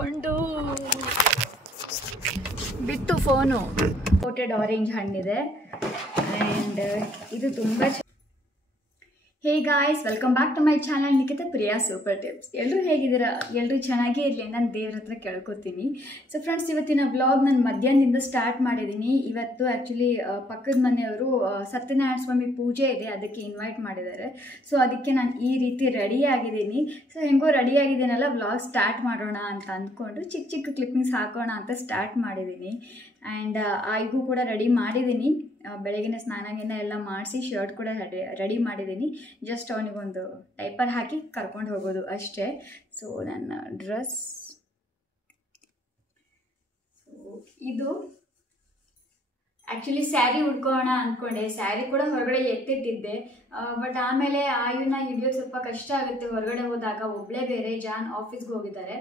ಹಾಕೊಂಡು ಬಿತ್ತು phone. Coated orange ಹಣ್ಣಿದೆ ಆ್ಯಂಡ್ ಇದು ತುಂಬ hey guys, welcome back to my channel Nikhita Priya super tips. ಎಲ್ಲರೂ ಹೇಗಿದ್ದೀರಾ? ಎಲ್ಲರೂ ಚೆನ್ನಾಗೇ ಇರಲಿ ನಾನು ದೇವ್ರ ಹತ್ರ ಕೇಳ್ಕೊತೀನಿ. ಸೊ ಫ್ರೆಂಡ್ಸ್, ಇವತ್ತಿನ ವ್ಲಾಗ್ ನಾನು ಮಧ್ಯಾಹ್ನದಿಂದ ಸ್ಟಾರ್ಟ್ ಮಾಡಿದ್ದೀನಿ. ಇವತ್ತು ಆ್ಯಕ್ಚುಲಿ ಪಕ್ಕದ ಮನೆಯವರು ಸತ್ಯನಾರಾಯಣ ಸ್ವಾಮಿ ಪೂಜೆ ಇದೆ, ಅದಕ್ಕೆ ಇನ್ವೈಟ್ ಮಾಡಿದ್ದಾರೆ. ಸೊ ಅದಕ್ಕೆ ನಾನು ಈ ರೀತಿ ರೆಡಿ ಆಗಿದ್ದೀನಿ. ಸೊ ಹೆಂಗೋ ರೆಡಿ ಆಗಿದ್ದೀನಲ್ಲ, ವ್ಲಾಗ್ ಸ್ಟಾರ್ಟ್ ಮಾಡೋಣ ಅಂತ ಅಂದ್ಕೊಂಡು ಚಿಕ್ಕ ಚಿಕ್ಕ ಕ್ಲಿಪ್ಪಿಂಗ್ಸ್ ಹಾಕೋಣ ಅಂತ ಸ್ಟಾರ್ಟ್ ಮಾಡಿದ್ದೀನಿ. ಆ್ಯಂಡ್ ಆಯ್ಗೂ ಕೂಡ ರೆಡಿ ಮಾಡಿದ್ದೀನಿ. ಬೆಳಗಿನ ಸ್ನಾನ ಎಲ್ಲ ಮಾಡಿಸಿ ಶರ್ಟ್ ಕೂಡ ರೆಡಿ ಮಾಡಿದ್ದೀನಿ. ಜಸ್ಟ್ ಅವನಿಗೊಂದು ಡೈಪರ್ ಹಾಕಿ ಕರ್ಕೊಂಡು ಹೋಗೋದು ಅಷ್ಟೇ. ಸೊ ನನ್ನ ಡ್ರೆಸ್ ಇದು ಆ್ಯಕ್ಚುಲಿ ಸ್ಯಾರಿ ಉಟ್ಕೊಳ್ಳೋಣ ಅಂದ್ಕೊಂಡೆ. ಸ್ಯಾರಿ ಕೂಡ ಹೊರಗಡೆ ಎತ್ತಿಟ್ಟಿದ್ದೆ, ಬಟ್ ಆಮೇಲೆ ಆಯುನ ಹಿಡಿಯೋದು ಸ್ವಲ್ಪ ಕಷ್ಟ ಆಗುತ್ತೆ ಹೊರಗಡೆ ಹೋದಾಗ. ಒಬ್ಬಳೇ ಬೇರೆ, ಜಾನ್ ಆಫೀಸ್ಗೆ ಹೋಗಿದ್ದಾರೆ.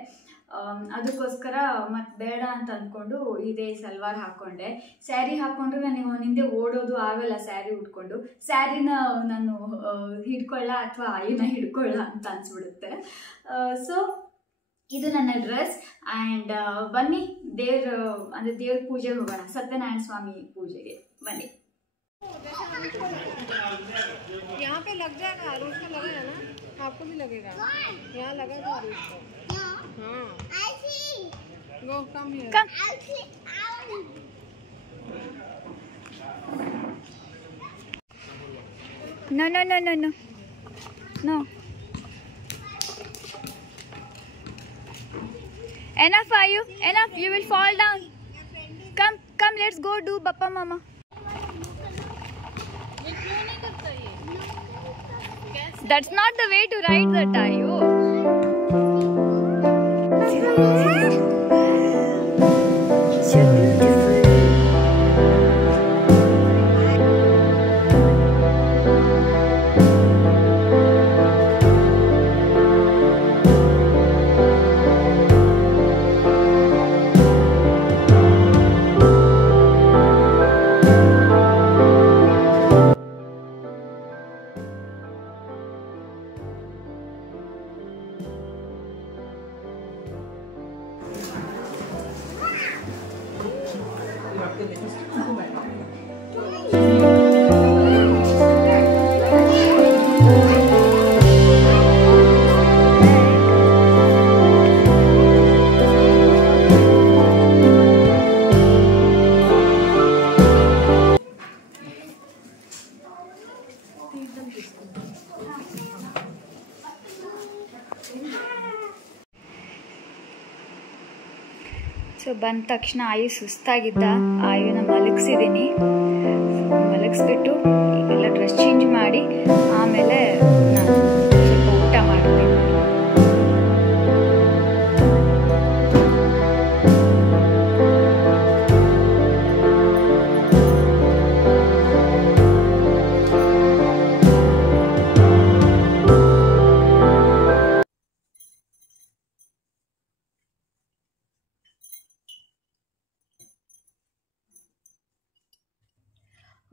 ಅದಕ್ಕೋಸ್ಕರ ಮತ್ತೆ ಬೇಡ ಅಂತ ಅಂದ್ಕೊಂಡು ಇದೇ ಸಲ್ವಾರ್ ಹಾಕ್ಕೊಂಡೆ. ಸ್ಯಾರಿ ಹಾಕ್ಕೊಂಡ್ರೆ ನನಗೆ ಅವನಿಂದೆ ಓಡೋದು ಆಗಲ್ಲ. ಸ್ಯಾರಿ ಉಟ್ಕೊಂಡು ಸ್ಯಾರಿನ ನಾನು ಹಿಡ್ಕೊಳ್ಳ ಅಥವಾ ಆಯುನ ಹಿಡ್ಕೊಳ್ಳ ಅಂತ ಅನ್ಸ್ಬಿಡುತ್ತೆ. ಸೊ ಇದು ನನ್ನ ಡ್ರೆಸ್. ಆ್ಯಂಡ್ ಬನ್ನಿ ದೇವ್ರ ಪೂಜೆಗೆ ಹೋಗೋಣ, ಸತ್ಯನಾರಾಯಣ ಸ್ವಾಮಿ ಪೂಜೆಗೆ ಬನ್ನಿ. यहाँ पे लग जाएगा, आरुष को लगेगा ना, आपको भी लगेगा. यहाँ लगा था आरुष को. हाँ. Go, come here. Come. No, no, no, no, no. No. Enough, are you? Enough. You will fall down. Come, come. Let's go do Papa Mama. That's not the way to ride that, are you? So beautiful. So ಬಂದ ತಕ್ಷಣ ಆಯು ಸುಸ್ತಾಗಿದ್ದ. ಆಯುನ ಮಲಗಿಸಿದ್ದೀನಿ. ಮಲಗಿಸ್ಬಿಟ್ಟು ಈಗೆಲ್ಲ dress change ಮಾಡಿ ಆಮೇಲೆ ನಾನು ಸ್ವಲ್ಪ ಊಟ ಮಾಡ್ತೀನಿ.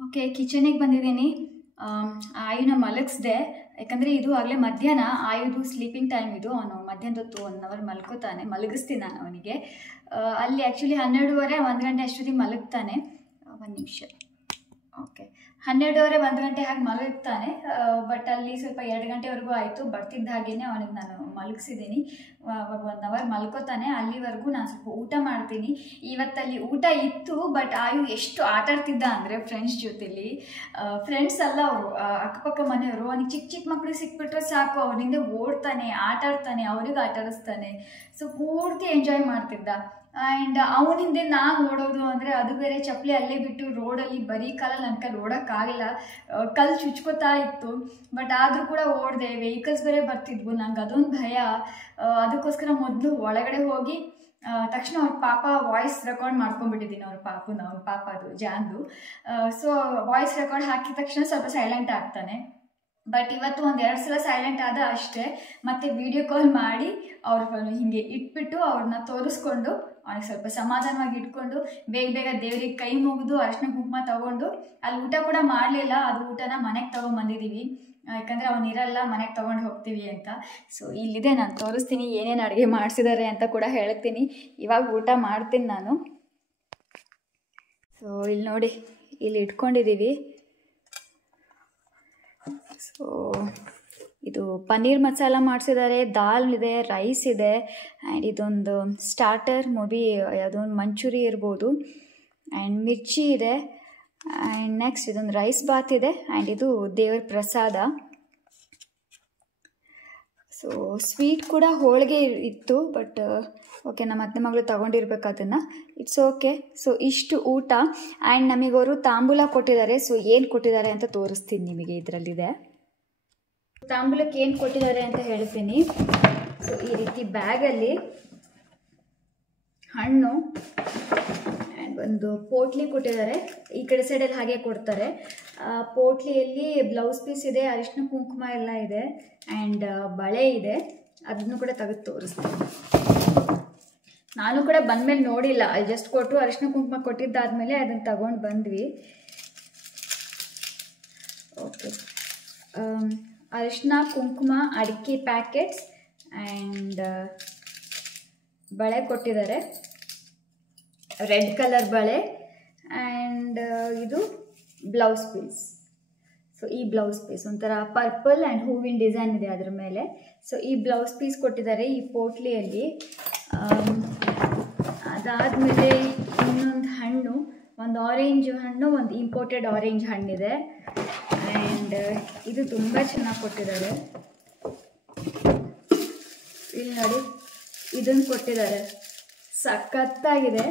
Okay, ಕಿಚನಿಗೆ ಬಂದಿದ್ದೀನಿ. ಆಯುನ ಮಲಗಿಸ್ದೆ, ಯಾಕಂದರೆ ಇದು ಆಗಲೇ ಮಧ್ಯಾಹ್ನ. ಆಯುದು ಸ್ಲೀಪಿಂಗ್ ಟೈಮ್ ಇದು. ಅವನು ಮಧ್ಯಾಹ್ನದ ಹೊತ್ತು 1 hour ಮಲ್ಕೋತಾನೆ. ಮಲಗಿಸ್ತೀನಿ ನಾನು ಅವನಿಗೆ. ಅಲ್ಲಿ ಆ್ಯಕ್ಚುಲಿ 12:30 1 ಗಂಟೆ ಅಷ್ಟೊತ್ತಿಗೆ ಮಲಗ್ತಾನೆ. 1 ನಿಮಿಷ. ಓಕೆ, 12:30 1 ಗಂಟೆ ಹಾಗೆ ಮಲಗ್ತಾನೆ. ಬಟ್ ಅಲ್ಲಿ ಸ್ವಲ್ಪ 2 ಗಂಟೆವರೆಗೂ ಆಯಿತು. ಬರ್ತಿದ್ದ ಹಾಗೇ ಅವನಿಗೆ ನಾನು ಮಲಗಿಸಿದ್ದೀನಿ. 1 hour ಮಲ್ಕೋತಾನೆ. ಅಲ್ಲಿವರೆಗೂ ನಾನು ಸ್ವಲ್ಪ ಊಟ ಮಾಡ್ತೀನಿ. ಇವತ್ತಲ್ಲಿ ಊಟ ಇತ್ತು, ಬಟ್ ಆಯು ಎಷ್ಟು ಆಟಾಡ್ತಿದ್ದ ಅಂದರೆ ಫ್ರೆಂಡ್ಸ್ ಜೊತೆಲಿ. ಫ್ರೆಂಡ್ಸ್ ಅಲ್ಲ ಅವರು, ಅಕ್ಕಪಕ್ಕ ಮನೆಯವರು. ಅವನಿಗೆ ಚಿಕ್ಕ ಚಿಕ್ಕ ಮಕ್ಕಳು ಸಿಕ್ಬಿಟ್ರೆ ಸಾಕು, ಅವನಿಂದ ಓಡ್ತಾನೆ, ಆಟಾಡ್ತಾನೆ, ಅವ್ರಿಗೆ ಆಟಾಡಿಸ್ತಾನೆ. ಸೊ ಪೂರ್ತಿ ಎಂಜಾಯ್ ಮಾಡ್ತಿದ್ದ. ಆ್ಯಂಡ್ ಅವನ ಹಿಂದೆ ನಾನು ಓಡೋದು ಅಂದರೆ ಅದು ಬೇರೆ. ಚಪ್ಪಲಿ ಅಲ್ಲೇ ಬಿಟ್ಟು ರೋಡಲ್ಲಿ ಬರೀ ಕಾಲಲ್ಲಿ ನನ್ನ ಕೈಲಿ ಓಡೋಕ್ಕಾಗಿಲ್ಲ, ಕಲ್ಲು ಚುಚ್ಕೋತಾ ಇತ್ತು. ಬಟ್ ಆದರೂ ಕೂಡ ಓಡಿದೆ. ವೆಹಿಕಲ್ಸ್ ಬೇರೆ ಬರ್ತಿದ್ವು, ನಂಗೆ ಅದೊಂದು ಭಯ. ಅದಕ್ಕೋಸ್ಕರ ಮೊದಲು ಒಳಗಡೆ ಹೋಗಿ ತಕ್ಷಣ ಅವ್ರ ಪಾಪ ವಾಯ್ಸ್ ರೆಕಾರ್ಡ್ ಮಾಡ್ಕೊಂಡ್ಬಿಟ್ಟಿದ್ದೀನಿ. ಅವ್ರ ಪಾಪ ಅದು ಜಾನ್ದು. ಸೊ ವಾಯ್ಸ್ ರೆಕಾರ್ಡ್ ಹಾಕಿದ ತಕ್ಷಣ ಸ್ವಲ್ಪ ಸೈಲೆಂಟ್ ಆಗ್ತಾನೆ. ಬಟ್ ಇವತ್ತು 1-2 ಸಲ ಸೈಲೆಂಟ್ ಆದ ಅಷ್ಟೇ. ಮತ್ತು ವಿಡಿಯೋ ಕಾಲ್ ಮಾಡಿ ಅವ್ರ ಹೀಗೆ ಇಟ್ಬಿಟ್ಟು ಅವ್ರನ್ನ ತೋರಿಸ್ಕೊಂಡು ಅವನಿಗೆ ಸ್ವಲ್ಪ ಸಮಾಧಾನವಾಗಿ ಇಟ್ಕೊಂಡು ಬೇಗ ದೇವ್ರಿಗೆ ಕೈ ಮುಗಿದು ಅರಿಶಿನ ಕುಂಕುಮ ತೊಗೊಂಡು ಅಲ್ಲಿ ಊಟ ಕೂಡ ಮಾಡಲಿಲ್ಲ. ಅದು ಊಟನ ಮನೆಗೆ ತೊಗೊಂಬಂದಿದ್ದೀವಿ. ಯಾಕಂದರೆ ಅವನಿರಲ್ಲ, ಮನೆಗೆ ತೊಗೊಂಡು ಹೋಗ್ತೀವಿ ಅಂತ. ಸೊ ಇಲ್ಲಿದೆ, ನಾನು ತೋರಿಸ್ತೀನಿ ಏನೇನು ಅಡುಗೆ ಮಾಡಿಸಿದ್ದಾರೆ ಅಂತ ಕೂಡ ಹೇಳ್ತೀನಿ. ಇವಾಗ ಊಟ ಮಾಡ್ತೀನಿ ನಾನು. ಸೊ ಇಲ್ಲಿ ನೋಡಿ, ಇಲ್ಲಿ ಇಟ್ಕೊಂಡಿದ್ದೀವಿ. ಸೊ ಇದು ಪನ್ನೀರ್ ಮಸಾಲ ಮಾಡಿಸಿದ್ದಾರೆ, ದಾಲ್ ಇದೆ, ರೈಸ್ ಇದೆ, ಆ್ಯಂಡ್ ಇದೊಂದು ಸ್ಟಾರ್ಟರ್, ಮೇಬಿ ಯಾವುದೊಂದು ಮಂಚೂರಿ ಇರ್ಬೋದು, ಆ್ಯಂಡ್ ಮಿರ್ಚಿ ಇದೆ, ಆ್ಯಂಡ್ ನೆಕ್ಸ್ಟ್ ಇದೊಂದು ರೈಸ್ ಬಾತ್ ಇದೆ, ಆ್ಯಂಡ್ ಇದು ದೇವರ ಪ್ರಸಾದ. ಸೊ ಸ್ವೀಟ್ ಕೂಡ ಹೋಳಿಗೆ ಇತ್ತು, ಬಟ್ ಓಕೆ, ನಮ್ಮ ಅತ್ತೆ ಮಗಳು ತಗೊಂಡಿರ್ಬೇಕು ಅದನ್ನು, ಇಟ್ಸ್ ಓಕೆ. ಸೊ ಇಷ್ಟು ಊಟ, ಆ್ಯಂಡ್ ನಮಗವರು ತಾಂಬೂಲ ಕೊಟ್ಟಿದ್ದಾರೆ. ಸೊ ಏನು ಕೊಟ್ಟಿದ್ದಾರೆ ಅಂತ ತೋರಿಸ್ತೀನಿ ನಿಮಗೆ. ಇದರಲ್ಲಿದೆ ತಾಂಬೂಲಕ್ಕೆ ಏನು ಕೊಟ್ಟಿದ್ದಾರೆ ಅಂತ ಹೇಳ್ತೀನಿ. ಸೊ ಈ ರೀತಿ ಬ್ಯಾಗಲ್ಲಿ ಹಣ್ಣು ಆ್ಯಂಡ್ ಒಂದು ಪೋಟ್ಲಿ ಕೊಟ್ಟಿದ್ದಾರೆ. ಈ ಕಡೆ ಸೈಡಲ್ಲಿ ಹಾಗೆ ಕೊಡ್ತಾರೆ. ಪೋಟ್ಲಿಯಲ್ಲಿ ಬ್ಲೌಸ್ ಪೀಸ್ ಇದೆ, ಅರಿಶಿನ ಕುಂಕುಮ ಎಲ್ಲ ಇದೆ, ಆ್ಯಂಡ್ ಬಳೆ ಇದೆ. ಅದನ್ನು ಕೂಡ ತೆಗೆದು ತೋರಿಸ್ತೀನಿ. ನಾನು ಕೂಡ ಬಂದಮೇಲೆ ನೋಡಿಲ್ಲ, ಅಲ್ಲಿ ಜಸ್ಟ್ ಕೊಟ್ಟು ಅರಿಶಿನ ಕುಂಕುಮ ಕೊಟ್ಟಿದ್ದಾದಮೇಲೆ ಅದನ್ನು ತಗೊಂಡು ಬಂದ್ವಿ. ಓಕೆ, ಅರಿಶಿನ ಕುಂಕುಮ, ಅಡಿಕೆ ಪ್ಯಾಕೆಟ್ಸ್ ಆ್ಯಂಡ್ ಬಳೆ ಕೊಟ್ಟಿದ್ದಾರೆ, ರೆಡ್ ಕಲರ್ ಬಳೆ, ಆ್ಯಂಡ್ ಇದು ಬ್ಲೌಸ್ ಪೀಸ್. ಸೊ ಈ ಬ್ಲೌಸ್ ಪೀಸ್ ಒಂಥರ ಪರ್ಪಲ್ ಆ್ಯಂಡ್ ಹೂವಿನ ಡಿಸೈನ್ ಇದೆ ಅದರ ಮೇಲೆ. ಸೊ ಈ ಬ್ಲೌಸ್ ಪೀಸ್ ಕೊಟ್ಟಿದ್ದಾರೆ ಈ ಪೋಟ್ಲಿಯಲ್ಲಿ. ಅದಾದಮೇಲೆ ಇನ್ನೊಂದು ಹಣ್ಣು, ಒಂದು ಆರೆಂಜ್ ಹಣ್ಣು, ಒಂದು ಇಂಪೋರ್ಟೆಡ್ ಆರೆಂಜ್ ಹಣ್ಣಿದೆ, ಆ್ಯಂಡ್ ಇದು ತುಂಬ ಚೆನ್ನಾಗಿ ಕೊಟ್ಟಿದ್ದಾರೆ. ಇಲ್ಲಿ ನೋಡಿ, ಇದನ್ನು ಕೊಟ್ಟಿದ್ದಾರೆ, ಸಖತ್ತಾಗಿದೆ.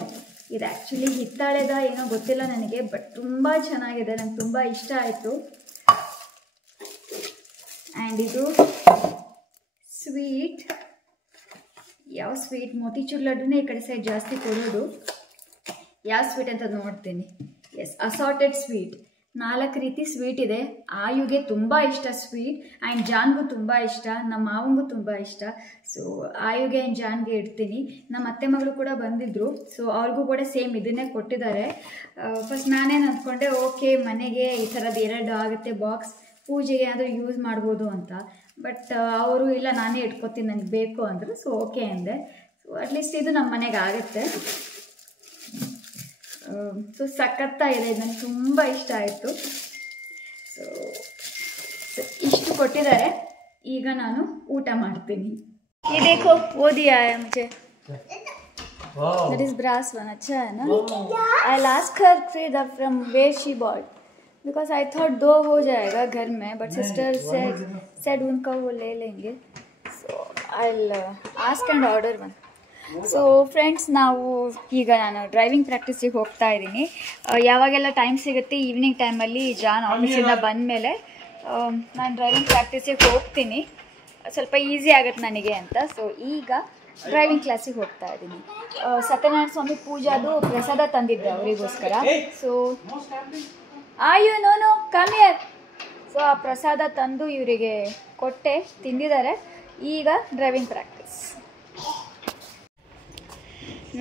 ಇದು ಆ್ಯಕ್ಚುಲಿ ಹಿತ್ತಾಳೆದ ಏನೋ ಗೊತ್ತಿಲ್ಲ ನನಗೆ, ಬಟ್ ತುಂಬ ಚೆನ್ನಾಗಿದೆ, ನಂಗೆ ತುಂಬ ಇಷ್ಟ ಆಯಿತು. ಆ್ಯಂಡ್ ಇದು ಸ್ವೀಟ್, ಯಾವ ಸ್ವೀಟ್, ಮೋತಿಚೂರ್ ಲಡ್ಡುನೇ ಈ ಕಡೆ ಸೈಡ್ ಜಾಸ್ತಿ ಕೊಡೋದು. ಯಾವ ಸ್ವೀಟ್ ಅಂತ ನೋಡ್ತೀನಿ. ಎಸ್, ಅಸಾರ್ಟೆಡ್ ಸ್ವೀಟ್, 4 ರೀತಿ ಸ್ವೀಟ್ ಇದೆ. ಆಯುಗೆ ತುಂಬ ಇಷ್ಟ ಸ್ವೀಟ್, ಆ್ಯಂಡ್ ಜಾನ್ಗೂ ತುಂಬ ಇಷ್ಟ, ನಮ್ಮ ಮಾವಂಗೂ ತುಂಬ ಇಷ್ಟ. ಸೊ ಆಯುಗೆ ಆ್ಯಂಡ್ ಜಾನ್ಗೆ ಇಡ್ತೀನಿ. ನಮ್ಮ ಅತ್ತೆ ಮಗಳು ಕೂಡ ಬಂದಿದ್ದರು, ಸೊ ಅವ್ರಿಗೂ ಕೂಡ ಸೇಮ್ ಇದನ್ನೇ ಕೊಟ್ಟಿದ್ದಾರೆ. ಫಸ್ಟ್ ನಾನೇನು ಅಂದ್ಕೊಂಡೆ, ಓಕೆ ಮನೆಗೆ ಈ ಥರದ್ದು 2 ಆಗುತ್ತೆ ಬಾಕ್ಸ್, ಪೂಜೆಗೆ ಆದರೂ ಯೂಸ್ ಮಾಡ್ಬೋದು ಅಂತ. ಬಟ್ ಅವರು ಇಲ್ಲ, ನಾನೇ ಇಟ್ಕೊತೀನಿ, ನನಗೆ ಬೇಕು ಅಂದರು. ಸೊ ಓಕೆ ಅಂದೆ. ಸೊ ಅಟ್ಲೀಸ್ಟ್ ಇದು ನಮ್ಮ ಮನೆಗೆ ಆಗುತ್ತೆ. ಸೊ ಸಖತ್ತಾಗಿದೆ, ಇದು ನನಗೆ ತುಂಬ ಇಷ್ಟ ಆಯಿತು. ಸೊ ಇಷ್ಟು ಕೊಟ್ಟಿದ್ದಾರೆ. ಈಗ ನಾನು ಊಟ ಮಾಡ್ತೀನಿ. ये देखो वो दिया है मुझे, that is brass one. अच्छा है ना? I'll ask her from where she bought, because I thought 2 हो जाएगा घर में, but sister said उनका वो ले लेंगे. So I'll ask and order one. So friends, ನಾವು ಈಗ ನಾನು ಡ್ರೈವಿಂಗ್ ಪ್ರಾಕ್ಟೀಸಿಗೆ ಹೋಗ್ತಾ ಇದ್ದೀನಿ. ಯಾವಾಗೆಲ್ಲ ಟೈಮ್ ಸಿಗುತ್ತೆ ಈವ್ನಿಂಗ್ ಟೈಮಲ್ಲಿ ಜಾನ್ ಆಫೀಸಿಂದ ಬಂದಮೇಲೆ ನಾನು ಡ್ರೈವಿಂಗ್ ಪ್ರಾಕ್ಟೀಸಿಗೆ ಹೋಗ್ತೀನಿ, ಸ್ವಲ್ಪ ಈಸಿ ಆಗುತ್ತೆ ನನಗೆ ಅಂತ. ಸೊ ಈಗ ಡ್ರೈವಿಂಗ್ ಕ್ಲಾಸಿಗೆ ಹೋಗ್ತಾ ಇದ್ದೀನಿ. ಸತ್ಯನಾರಾಯಣ ಸ್ವಾಮಿ ಪೂಜಾದು ಪ್ರಸಾದ ತಂದಿದ್ದೆ ಅವರಿಗೋಸ್ಕರ. ಸೊ ಆಯು ನೋನು ಕಮಿಯರ್. ಸೊ ಆ ಪ್ರಸಾದ ತಂದು ಇವರಿಗೆ ಕೊಟ್ಟೆ, ತಿಂದಿದ್ದಾರೆ. ಈಗ ಡ್ರೈವಿಂಗ್ ಪ್ರಾಕ್ಟೀಸ್.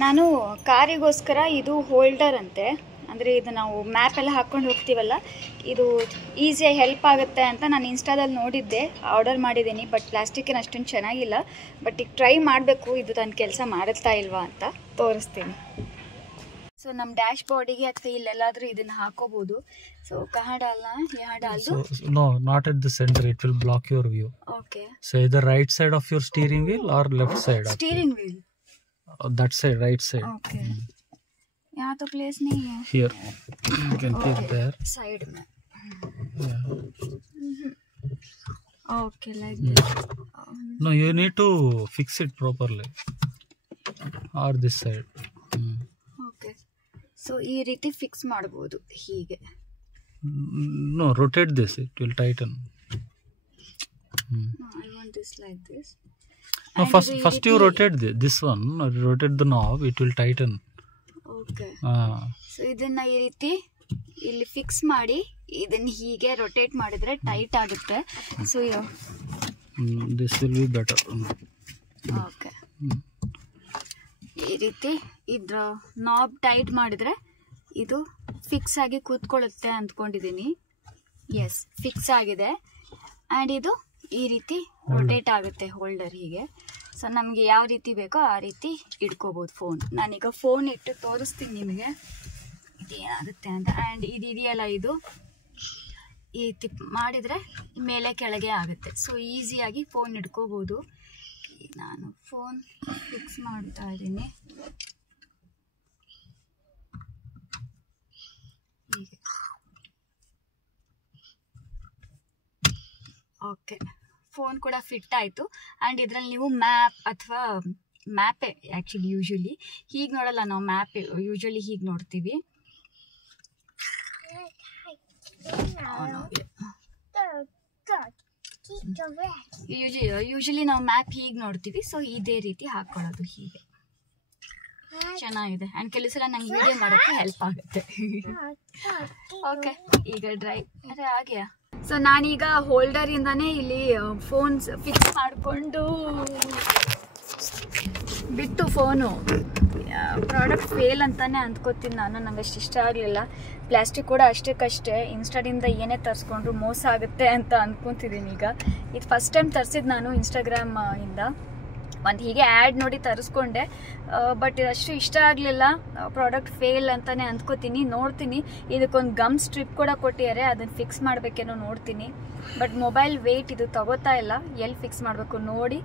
ನಾನು ಕಾರಿಗೋಸ್ಕರ ಇದು ಹೋಲ್ಡರ್ ಅಂತೆ, ಅಂದರೆ ಇದು ನಾವು ಮ್ಯಾಪೆಲ್ಲ ಹಾಕ್ಕೊಂಡು ಹೋಗ್ತೀವಲ್ಲ, ಇದು ಈಸಿಯಾಗಿ ಹೆಲ್ಪ್ ಆಗುತ್ತೆ ಅಂತ ನಾನು ಇನ್ಸ್ಟಾದಲ್ಲಿ ನೋಡಿದ್ದೆ, ಆರ್ಡರ್ ಮಾಡಿದ್ದೀನಿ. ಬಟ್ ಪ್ಲಾಸ್ಟಿಕ್ಕಿನ ಅಷ್ಟೊಂದು ಚೆನ್ನಾಗಿಲ್ಲ, ಬಟ್ ಈಗ ಟ್ರೈ ಮಾಡಬೇಕು ಇದು ತನ್ನ ಕೆಲಸ ಮಾಡುತ್ತಾ ಇಲ್ವಾ ಅಂತ ತೋರಿಸ್ತೀನಿ. ಸೊ ನಮ್ಮ ಡ್ಯಾಶ್ ಬೋರ್ಡಿಗೆ ಅಥವಾ ಇಲ್ಲೆಲ್ಲಾದರೂ ಇದನ್ನು ಹಾಕೋಬೋದು. ಸೊ ಕहाँ डालना है, यहाँ डाल दो? No, not at the center, it will block your view. Okay. So either right side of your steering wheel or left side. Steering wheel. That side, right side. Okay. यहाँ तो प्लेस नहीं है. Here, you can keep there. Side में. Yeah. Okay, like this. No, you need to fix it properly. Or this side. Okay. So ಈ ರೀತಿ fix ಮಾಡಬಹುದು ಹೀಗೆ. No, rotate this, it will tighten. No, I want this like this. No, first you rotate this one, rotate the knob, it will tighten. Okay. So ಇದನ್ನ ಈ ರೀತಿ ಇಲ್ಲಿ fix ಮಾಡಿ ಇದನ್ನ ಹೀಗೆ ರೊಟೇಟ್ ಮಾಡಿದ್ರೆ ಟೈಟ್ ಆಗುತ್ತೆ. So this will be better. Okay, ಈ ರೀತಿ ಇದ್ರ ನಾಬ್ ಟೈಟ್ ಮಾಡಿದ್ರೆ ಇದು ಫಿಕ್ಸ್ ಆಗಿ ಕೂತ್ಕೊಳ್ಳುತ್ತೆ ಅಂದ್ಕೊಂಡಿದ್ದೀನಿ. ಎಸ್, ಫಿಕ್ಸ್ ಆಗಿದೆ. ಆ್ಯಂಡ್ ಇದು ಈ ರೀತಿ ರೊಟೇಟ್ ಆಗುತ್ತೆ ಹೋಲ್ಡರ್ ಹೀಗೆ. ಸೊ ನಮಗೆ ಯಾವ ರೀತಿ ಬೇಕೋ ಆ ರೀತಿ ಇಟ್ಕೋಬೋದು ಫೋನ್. ನಾನೀಗ ಫೋನ್ ಇಟ್ಟು ತೋರಿಸ್ತೀನಿ ನಿಮಗೆ ಇದೇನಾಗುತ್ತೆ ಅಂತ. ಆ್ಯಂಡ್ ಇದು ಇದೆಯಲ್ಲ, ಇದು ಈ ರೀತಿ ಮಾಡಿದರೆ ಮೇಲೆ ಕೆಳಗೆ ಆಗುತ್ತೆ. ಸೊ ಈಸಿಯಾಗಿ ಫೋನ್ ಇಟ್ಕೋಬೋದು. ನಾನು ಫೋನ್ ಫಿಕ್ಸ್ ಮಾಡ್ತಾ ಇದ್ದೀನಿ. ಹೀಗೆ ಓಕೆ, ಫೋನ್ ಕೂಡ ಫಿಟ್ ಆಯಿತು. ಆ್ಯಂಡ್ ಇದರಲ್ಲಿ ನೀವು ಮ್ಯಾಪ್ ಅಥವಾ ಮ್ಯಾಪೇ ಆ್ಯಕ್ಚುಲಿ ಯೂಶ್ವಲಿ ಹೀಗೆ ನೋಡಲ್ಲ ನಾವು, ಮ್ಯಾಪ್ ಯೂಶ್ವಲಿ ಹೀಗೆ ನೋಡ್ತೀವಿ. ಯೂಶ್ವಲಿ ನಾವು ಮ್ಯಾಪ್ ಹೀಗೆ ನೋಡ್ತೀವಿ. ಸೊ ಇದೇ ರೀತಿ ಹಾಕ್ಕೊಳ್ಳೋದು ಹೀಗೆ ಚೆನ್ನಾಗಿದೆ. ಆ್ಯಂಡ್ ಕೆಲವು ಸಲ ನಂಗೆ ವಿಡಿಯೋ ಮಾಡೋಕ್ಕೆ ಹೆಲ್ಪ್ ಆಗುತ್ತೆ. ಓಕೆ, ಈಗ ಡ್ರೈವ್ ಅದೇ ಆಗ್ಯಾ. ಸೊ ನಾನೀಗ ಹೋಲ್ಡರಿಂದಾನೇ ಇಲ್ಲಿ ಫೋನ್ಸ್ ಫಿಕ್ಸ್ ಮಾಡಿಕೊಂಡು ಬಿಟ್ಟು ಫೋನು ಪ್ರಾಡಕ್ಟ್ ಫೇಲ್ ಅಂತಾನೆ ಅಂದ್ಕೋತೀನಿ ನಾನು. ನಂಗೆ ಅಷ್ಟು ಇಷ್ಟ ಆಗಲಿಲ್ಲ. ಪ್ಲಾಸ್ಟಿಕ್ ಕೂಡ ಅಷ್ಟಕ್ಕಷ್ಟೇ. ಇನ್ಸ್ಟಾದಿಂದ ಏನೇ ತರಿಸ್ಕೊಂಡ್ರು ಮೋಸ ಆಗುತ್ತೆ ಅಂತ ಅಂದ್ಕೊತಿದ್ದೀನಿ ಈಗ. ಇದು ಫಸ್ಟ್ ಟೈಮ್ ತರಿಸಿದ್ದು ನಾನು ಇನ್ಸ್ಟಾಗ್ರಾಮ್ ಇಂದ. ಒಂದು ಹೀಗೆ ಆ್ಯಡ್ ನೋಡಿ ತರಿಸ್ಕೊಂಡೆ. ಬಟ್ ಅಷ್ಟು ಇಷ್ಟ ಆಗಲಿಲ್ಲ. ಪ್ರಾಡಕ್ಟ್ ಫೇಲ್ ಅಂತಲೇ ಅಂದ್ಕೋತೀನಿ. ನೋಡ್ತೀನಿ, ಇದಕ್ಕೊಂದು ಗಮ್ ಸ್ಟ್ರಿಪ್ ಕೂಡ ಕೊಟ್ಟಿದ್ದಾರೆ, ಅದನ್ನು ಫಿಕ್ಸ್ ಮಾಡಬೇಕೇನೋ ನೋಡ್ತೀನಿ. ಬಟ್ ಮೊಬೈಲ್ ವೆಯ್ಟ್ ಇದು ತಗೋತಾ ಇಲ್ಲ. ಎಲ್ಲಿ ಫಿಕ್ಸ್ ಮಾಡಬೇಕು ನೋಡಿ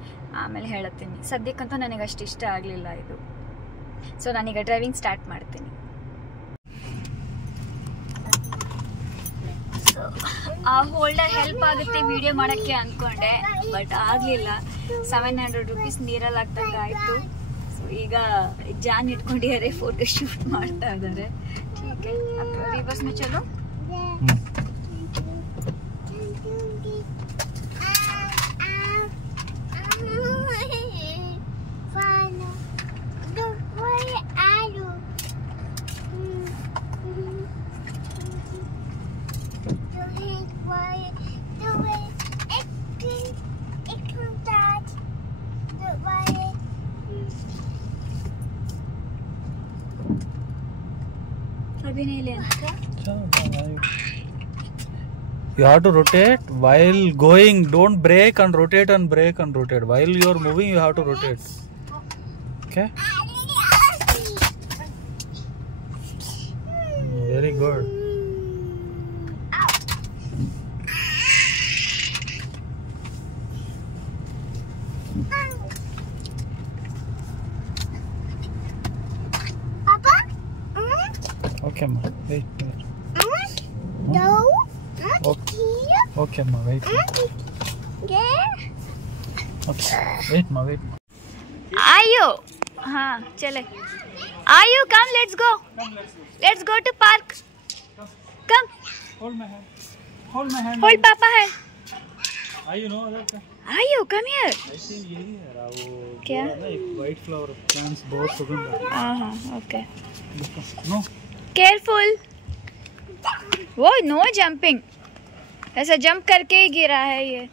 ಆಮೇಲೆ ಹೇಳುತ್ತೀನಿ. ಸದ್ಯಕ್ಕಂತೂ ನನಗೆ ಅಷ್ಟು ಇಷ್ಟ ಆಗಲಿಲ್ಲ ಇದು. ಸೊ ನಾನೀಗ ಡ್ರೈವಿಂಗ್ ಸ್ಟಾರ್ಟ್ ಮಾಡ್ತೀನಿ. ಆ ಹೋಲ್ಡರ್ ಹೆಲ್ಪ್ ಆಗುತ್ತೆ ವಿಡಿಯೋ ಮಾಡೋಕ್ಕೆ ಅಂದ್ಕೊಂಡೆ, ಬಟ್ ಆಗಲಿಲ್ಲ. 700 rupees ನೀರಲ್ಲಿ ಹಾಕ್ದಂಗೆ ಆಯಿತು. ಸೊ ಈಗ ಜಾನ್ ಇಟ್ಕೊಂಡಿದ್ದಾರೆ, ಫೋಟೋ ಶೂಟ್ ಮಾಡ್ತಾ ಇದ್ದಾರೆ. ठीक है, अब रिवर्स में चलो. अभी नहीं लेना. You have to rotate while going. Don't brake and rotate and brake and rotate. While you are moving, you have to rotate. Okay? Very good. Okay, ma. Wait. No. Okay. Okay, ma. Wait. Okay. Wait, ma. Wait. आयो. हाँ चले. आयो, come, let's go. Let's go to park. Come. Hold my hand. Hold my hand. Hold Papa hand. Are you know other? आयो, come here. I think यही है रा वो. क्या? एक white flower plants बहुत सुगंध आ रहा हाँ okay. है. No. केयरफुल. वो नो जंपिंग. ऐसा जंप करके ही गिरा है ये.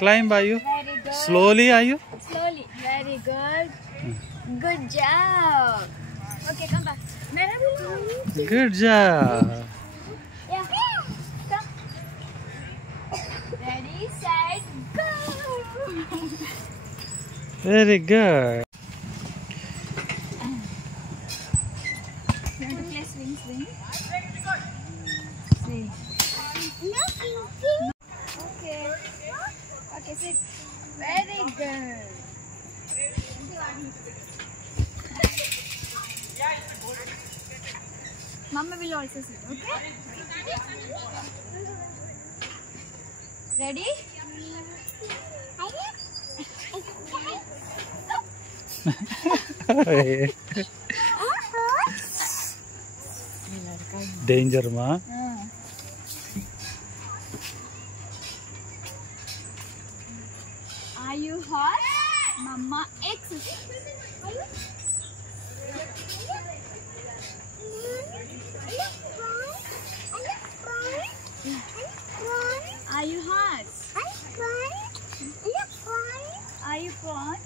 Climb are you? Very good. Slowly are you? Slowly. Very good. Good job. Okay, come back. मेरा भी लो. Good job. Yeah. Come. Ready, set, go. Very good. You want to play swing? Swing. Okay. Okay, sit. Very good. Mama will also sit, okay? Ready? Danger, ma. Are you hot? Mama X. What?